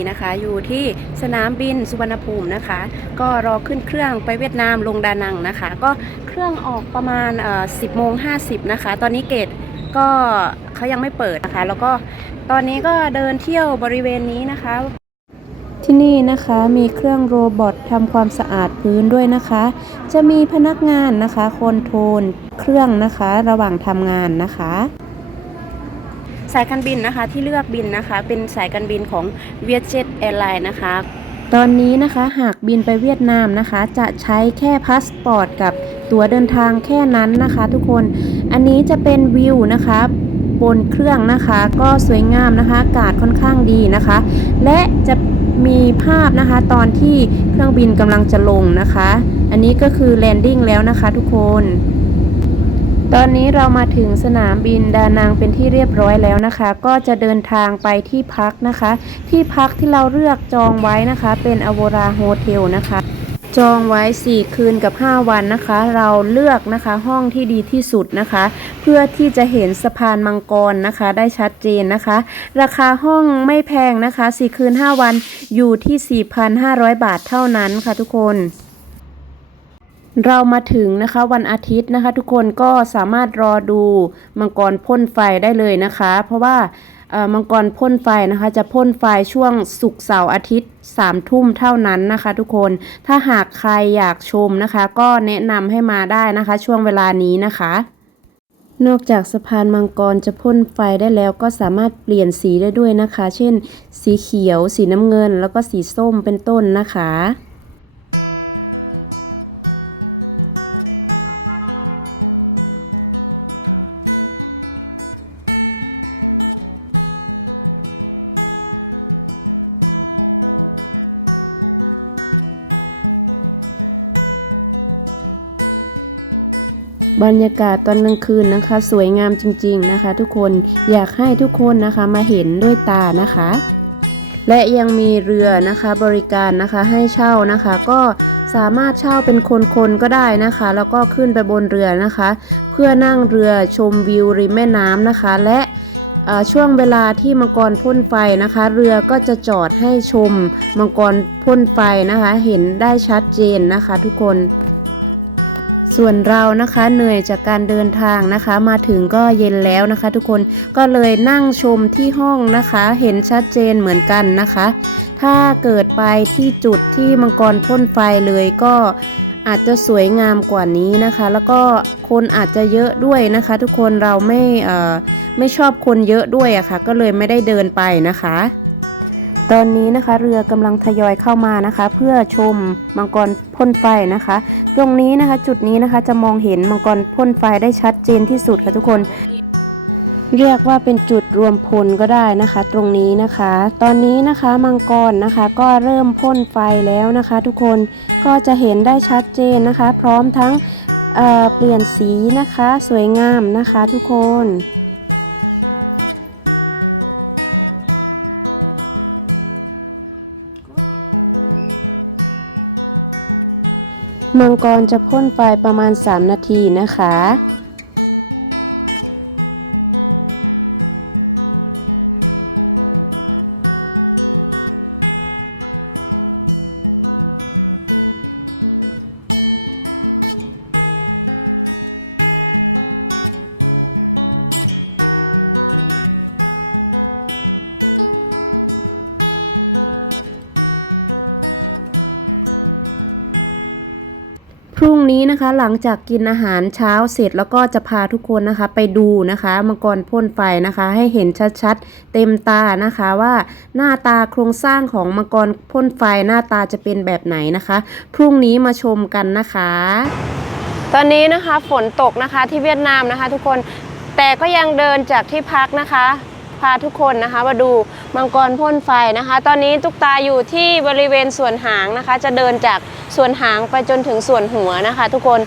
อนนี้นะคะ อยู่ที่สนามบินสุวรรณภูมินะคะ ก็รอขึ้นเครื่องไปเวียดนามลงดานังนะคะ ก็เครื่องออกประมาณเอ่อ10โมง50นะคะ ตอนนี้เกตก็เขายังไม่เปิดนะคะ แล้วก็ตอนนี้ก็เดินเที่ยวบริเวณนี้นะคะ ที่นี่นะคะมีเครื่องโรบอททำความสะอาดพื้นด้วยนะคะ จะมีพนักงานนะคะคนโทรลเครื่องนะคะ ระหว่างทำงานนะคะ สายการบินนะคะที่เลือกบินนะคะ เป็นสายการบินของ Vietjet Airlines นะคะ ตอนนี้นะคะหากบินไปเวียดนามนะคะ จะใช้แค่พาสปอร์ตกับตั๋วเดินทางแค่นั้นนะคะ ทุกคนอันนี้จะเป็นวิวนะคะบนเครื่องนะคะก็สวยงามนะคะ อากาศค่อนข้างดีนะคะ และจะมีภาพนะคะตอนที่เครื่องบินกำลังจะลงนะคะ อันนี้ก็คือแลนดิ้งแล้วนะคะทุกคน ตอนนี้เรามาถึงสนามบินดานังเป็นที่เรียบร้อยแล้วนะคะ ก็จะเดินทางไปที่พักนะคะ ที่พักที่เราเลือกจองไว้นะคะ เป็นอโวราโฮเทลนะคะ จองไว้ 4 คืนกับ 5 วันนะคะ เราเลือกนะคะห้องที่ดีที่สุดนะคะ เพื่อที่จะเห็นสะพานมังกรนะคะ ได้ชัดเจนนะคะ ราคาห้องไม่แพงนะคะ 4 คืน 5 วันอยู่ที่ 4,500 บาทเท่านั้นค่ะทุกคน เรามาถึงนะคะวันอาทิตย์นะคะ ทุกคนก็สามารถรอดูมังกรพ่นไฟได้เลยนะคะ เพราะว่ามังกรพ่นไฟนะคะ จะพ่นไฟช่วงศุกร์เสาร์อาทิตย์สามทุ่มเท่านั้นนะคะ ทุกคนถ้าหากใครอยากชมนะคะ ก็แนะนำให้มาได้นะคะ ช่วงเวลานี้นะคะ นอกจากสะพานมังกรจะพ่นไฟได้แล้วก็สามารถเปลี่ยนสีได้ด้วยนะคะ เช่น สีเขียว สีน้ำเงิน แล้วก็สีส้มเป็นต้นนะคะ บรรยากาศตอนกลางคืนนะคะ สวยงามจริง ๆนะคะ ทุกคนอยากให้ทุกคนนะคะมาเห็นด้วยตานะคะ และยังมีเรือนะคะบริการนะคะให้เช่านะคะ ก็สามารถเช่าเป็นคนๆก็ได้นะคะ แล้วก็ขึ้นไปบนเรือนะคะ เพื่อนั่งเรือชมวิวริมแม่น้ำนะคะ และช่วงเวลาที่มังกรพ่นไฟนะคะ เรือก็จะจอดให้ชมมังกรพ่นไฟนะคะ เห็นได้ชัดเจนนะคะ ทุกคน ส่วนเรานะคะเหนื่อยจากการเดินทางนะคะ มาถึงก็เย็นแล้วนะคะ ทุกคนก็เลยนั่งชมที่ห้องนะคะ เห็นชัดเจนเหมือนกันนะคะ ถ้าเกิดไปที่จุดที่มังกรพ่นไฟเลยก็อาจจะสวยงามกว่านี้นะคะ แล้วก็คนอาจจะเยอะด้วยนะคะ ทุกคนเราไม่เอ่อไม่ชอบคนเยอะด้วยอะค่ะ ก็เลยไม่ได้เดินไปนะคะ ตอนนี้นะคะเรือกำลังทยอยเข้ามานะคะ เพื่อชมมังกรพ่นไฟนะคะ ตรงนี้นะคะจุดนี้นะคะจะมองเห็นมังกรพ่นไฟได้ชัดเจนที่สุดค่ะทุกคน เรียกว่าเป็นจุดรวมพลก็ได้นะคะ ตรงนี้นะคะ ตอนนี้นะคะมังกรนะคะก็เริ่มพ่นไฟแล้วนะคะ ทุกคนก็จะเห็นได้ชัดเจนนะคะ พร้อมทั้งเเปลี่ยนสีนะคะ สวยงามนะคะ ทุกคน มังกรจะพ่นไฟประมาณ 3 นาทีนะคะ พรุ่งนี้นะคะหลังจากกินอาหารเช้าเสร็จแล้วก็จะพาทุกคนนะคะ ไปดูนะคะมังกรพ่นไฟนะคะ ให้เห็นชัดๆ เต็มตานะคะว่าหน้าตาโครงสร้างของมังกรพ่นไฟหน้าตาจะเป็นแบบไหนนะคะ พรุ่งนี้มาชมกันนะคะ ตอนนี้นะคะฝนตกนะคะที่เวียดนามนะคะ ทุกคนแต่ก็ยังเดินจากที่พักนะคะ พาทุกคนนะคะ มาดูมังกรพ่นไฟนะคะ ตอนนี้ตุ๊กตาอยู่ที่บริเวณส่วนหางนะคะ จะเดินจากส่วนหางไปจนถึงส่วนหัวนะคะ ทุกคน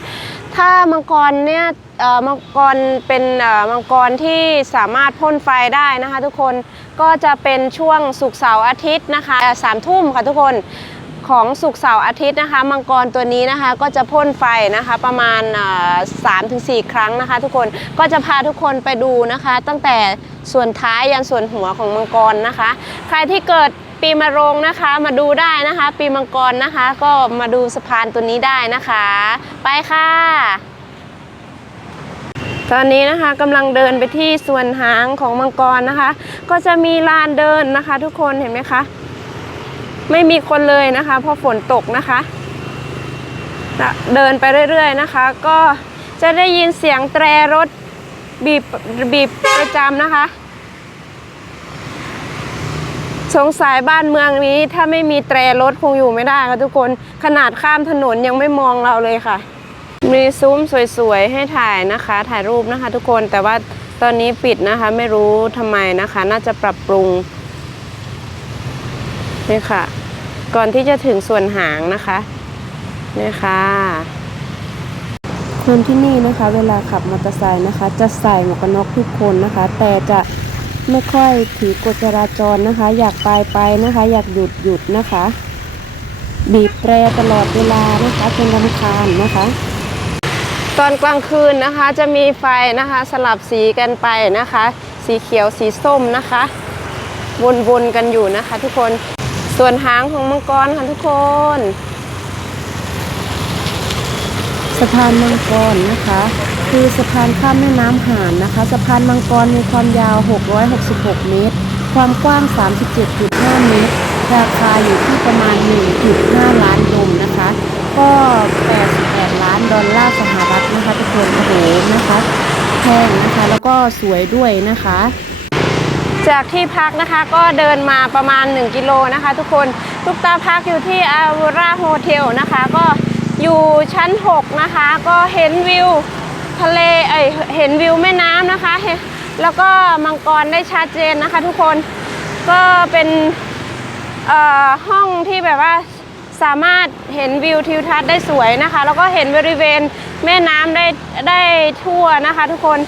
ถ้ามังกรเนี่ยมังกรเป็นมังกรที่สามารถพ่นไฟได้นะคะ ทุกคนก็จะเป็นช่วงศุกร์เสาร์อาทิตย์นะคะสามทุ่มค่ะทุกคน ของสุกเสาร์อาทิตย์นะคะ มังกรตัวนี้นะคะก็จะพ่นไฟนะคะประมาณสามถึงสครั้งนะคะ ทุกคนก็จะพาทุกคนไปดูนะคะ ตั้งแต่ส่วนท้ายยันส่วนหัวของมังกรนะคะ ใครที่เกิดปีมะโรงนะคะมาดูได้นะคะ ปีมังกรนะคะ ก็มาดูสะพานตัวนี้ได้นะคะ ไปค่ะ ตอนนี้นะคะกำลังเดินไปที่ส่วนหางของมังกรนะคะ ก็จะมีลานเดินนะคะ ทุกคนเห็นไหมคะ ไม่มีคนเลยนะคะเพราะฝนตกนะคะ เดินไปเรื่อยๆนะคะ ก็จะได้ยินเสียงแตรรถบีบบีบประจำนะคะ สงสัยบ้านเมืองนี้ ถ้าไม่มีแตรรถคงอยู่ไม่ได้ค่ะทุกคนขนาดข้ามถนนยังไม่มองเราเลยค่ะ มีซุ้มสวยๆให้ถ่ายนะคะ ถ่ายรูปนะคะ ทุกคนแต่ว่าตอนนี้ปิดนะคะ ไม่รู้ทำไมนะคะ น่าจะปรับปรุง นี่ค่ะ ก่อนที่จะถึงส่วนหางนะคะนี่ค่ะคนที่นี่นะคะ เวลาขับมอเตอร์ไซค์นะคะ จะใส่หมวกกันน็อกทุกคนนะคะ แต่จะไม่ค่อยถือกฎจราจรนะคะ อยากไปไปนะคะ อยากหยุดหยุดนะคะ บีบแตรตลอดเวลานะคะจนรำคาญนะคะ ตอนกลางคืนนะคะจะมีไฟนะคะ สลับสีกันไปนะคะ สีเขียวสีส้มนะคะ วนๆกันอยู่นะคะ ทุกคน ส่วนหางของมังกรค่ะทุกคน สะพานมังกรนะคะ คือสะพานข้ามแม่น้ำหานนะคะ สะพานมังกรมีความยาว 666 เมตร ความกว้าง 37.5 เมตร ราคาอยู่ที่ประมาณ 1.5 ล้านยมนะคะ ก็ 88 ล้านดอลลาร์สหรัฐนะคะทุกคนโอ้โหนะคะแพงนะคะ แล้วก็สวยด้วยนะคะ จากที่พักนะคะก็เดินมาประมาณ 1 กิโลนะคะ ทุกคนทุกตาพักอยู่ที่อาวราโฮเทลนะคะ ก็อยู่ชั้น 6 นะคะ ก็เห็นวิวทะเลเอ้ยเห็นวิวแม่น้ำนะคะ แล้วก็มังกรได้ชัดเจนนะคะ ทุกคนก็เป็นห้องที่แบบว่าสามารถเห็นวิวทิวทัศน์ได้สวยนะคะ แล้วก็เห็นบริเวณแม่น้ำได้ได้ทั่วนะคะ ทุกคน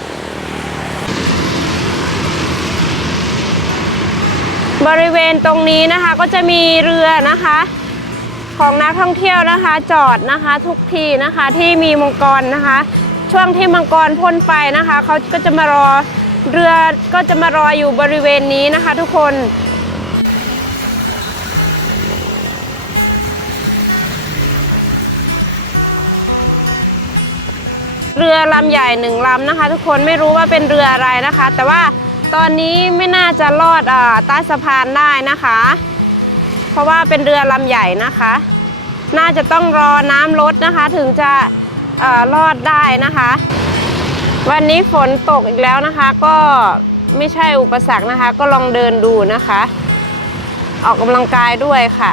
บริเวณตรงนี้นะคะก็จะมีเรือนะคะ ของนักท่องเที่ยวนะคะ จอดนะคะทุกทีนะคะที่มีมังกรนะคะ ช่วงที่มังกรพ่นไฟนะคะเขาก็จะมารอเรือก็จะมารออยู่บริเวณนี้นะคะ ทุกคนเรือลำใหญ่หนึ่งลำนะคะ ทุกคนไม่รู้ว่าเป็นเรืออะไรนะคะ แต่ว่า ตอนนี้ไม่น่าจะลอดอใต้สะพานได้นะคะ เพราะว่าเป็นเรือลำใหญ่นะคะ น่าจะต้องรอน้ำลดนะคะถึงจะเออลอดได้นะคะ วันนี้ฝนตกอีกแล้วนะคะ ก็ไม่ใช่อุปสรรคนะคะ ก็ลองเดินดูนะคะ ออกกำลังกายด้วยค่ะ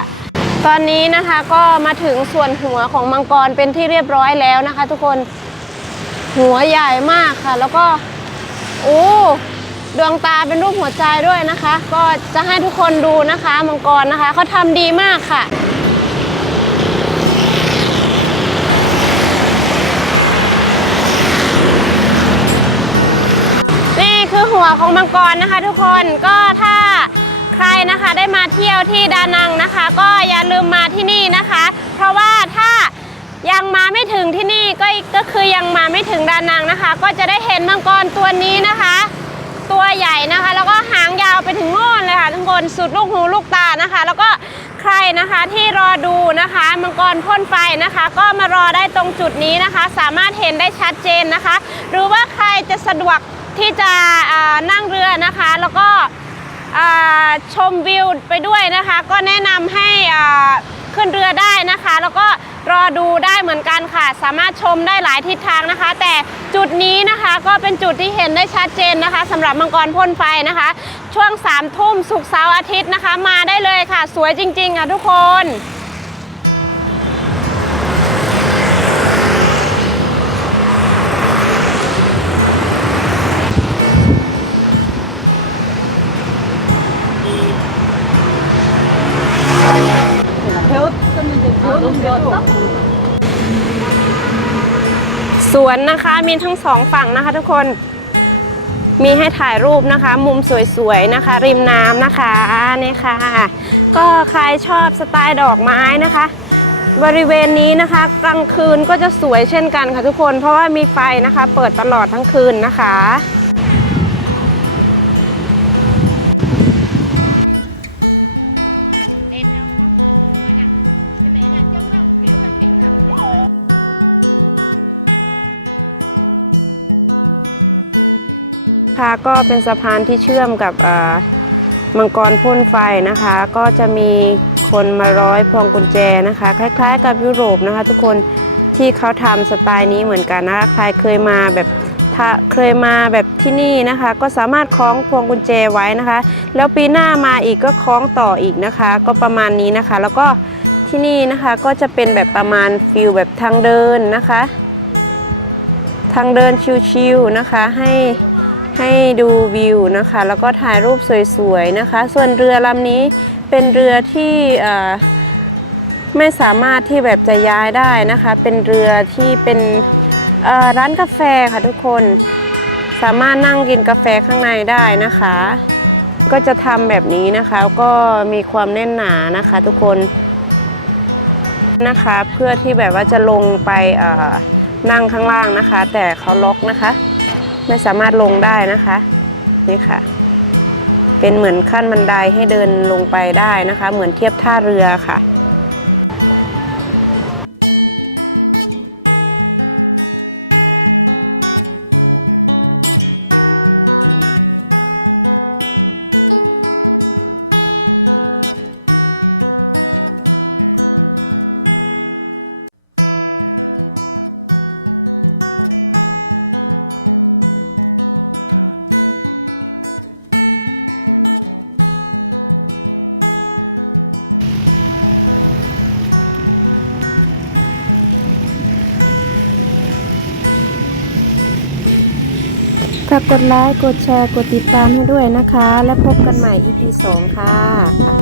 ตอนนี้นะคะก็มาถึงส่วนหัวของมังกรเป็นที่เรียบร้อยแล้วนะคะ ทุกคนหัวใหญ่มากค่ะ แล้วก็โอ้ ดวงตาเป็นรูปหัวใจด้วยนะคะ ก็จะให้ทุกคนดูนะคะมังกรนะคะเขาทำดีมากค่ะนี่คือหัวของมังกรนะคะ ทุกคนก็ถ้าใครนะคะได้มาเที่ยวที่ดานังนะคะ ก็อย่าลืมมาที่นี่นะคะ เพราะว่าถ้ายังมาไม่ถึงที่นี่ก็ก็คือยังมาไม่ถึงดานังนะคะ ก็จะได้เห็นมังกรตัวนี้นะคะ ตัวใหญ่นะคะ แล้วก็หางยาวไปถึงโน่นเลยค่ะทุกคนสุดลูกหูลูกตานะคะ แล้วก็ใครนะคะที่รอดูนะคะมังกรพ่นไฟนะคะ ก็มารอได้ตรงจุดนี้นะคะ สามารถเห็นได้ชัดเจนนะคะ หรือว่าใครจะสะดวกที่จะนั่งเรือนะคะ แล้วก็ชมวิวไปด้วยนะคะ ก็แนะนำให้อ่า ขึ้นเรือได้นะคะ แล้วก็รอดูได้เหมือนกันค่ะ สามารถชมได้หลายทิศทางนะคะ แต่จุดนี้นะคะก็เป็นจุดที่เห็นได้ชัดเจนนะคะสำหรับมังกรพ่นไฟนะคะ ช่วง3ามทุ่มสุกร์เสาร์อาทิตย์นะคะ มาได้เลยค่ะ สวยจริงๆค่ะทุกคน สวนนะคะมีทั้งสองฝั่งนะคะทุกคนมีให้ถ่ายรูปนะคะ มุมสวยๆนะคะ ริมน้ำนะคะนี่ค่ะ ก็ใครชอบสไตล์ดอกไม้นะคะ บริเวณนี้นะคะกลางคืนก็จะสวยเช่นกันค่ะทุกคน เพราะว่ามีไฟนะคะ เปิดตลอดทั้งคืนนะคะ ค่ะก็เป็นสะพานที่เชื่อมกับมังกรพ่นไฟนะคะ ก็จะมีคนมาร้อยพวงกุญแจนะคะ คล้ายๆ กับยุโรปนะคะ ทุกคนที่เขาทำสไตล์นี้เหมือนกันนะคะใครเคยมาแบบถ้าเคยมาแบบที่นี่นะคะ ก็สามารถคล้องพวงกุญแจไว้นะคะ แล้วปีหน้ามาอีกก็คล้องต่ออีกนะคะ ก็ประมาณนี้นะคะ แล้วก็ที่นี่นะคะก็จะเป็นแบบประมาณฟิลแบบทางเดินนะคะ ทางเดินชิวๆนะคะให้ ให้ดูวิวนะคะ แล้วก็ถ่ายรูปสวยๆนะคะ ส่วนเรือลำนี้เป็นเรือที่ไม่สามารถที่แบบจะย้ายได้นะคะ เป็นเรือที่เป็นร้านกาแฟค่ะทุกคนสามารถนั่งกินกาแฟข้างในได้นะคะ ก็จะทำแบบนี้นะคะ ก็มีความแน่นหนานะคะทุกคนนะคะ เพื่อที่แบบว่าจะลงไปนั่งข้างล่างนะคะ แต่เขาล็อกนะคะ ไม่สามารถลงได้นะคะนี่ค่ะ เป็นเหมือนขั้นบันไดให้เดินลงไปได้นะคะ เหมือนเทียบท่าเรือค่ะ ฝากกดไลค์ กดแชร์ กดติดตามให้ด้วยนะคะ และพบกันใหม่ EP 2 ค่ะ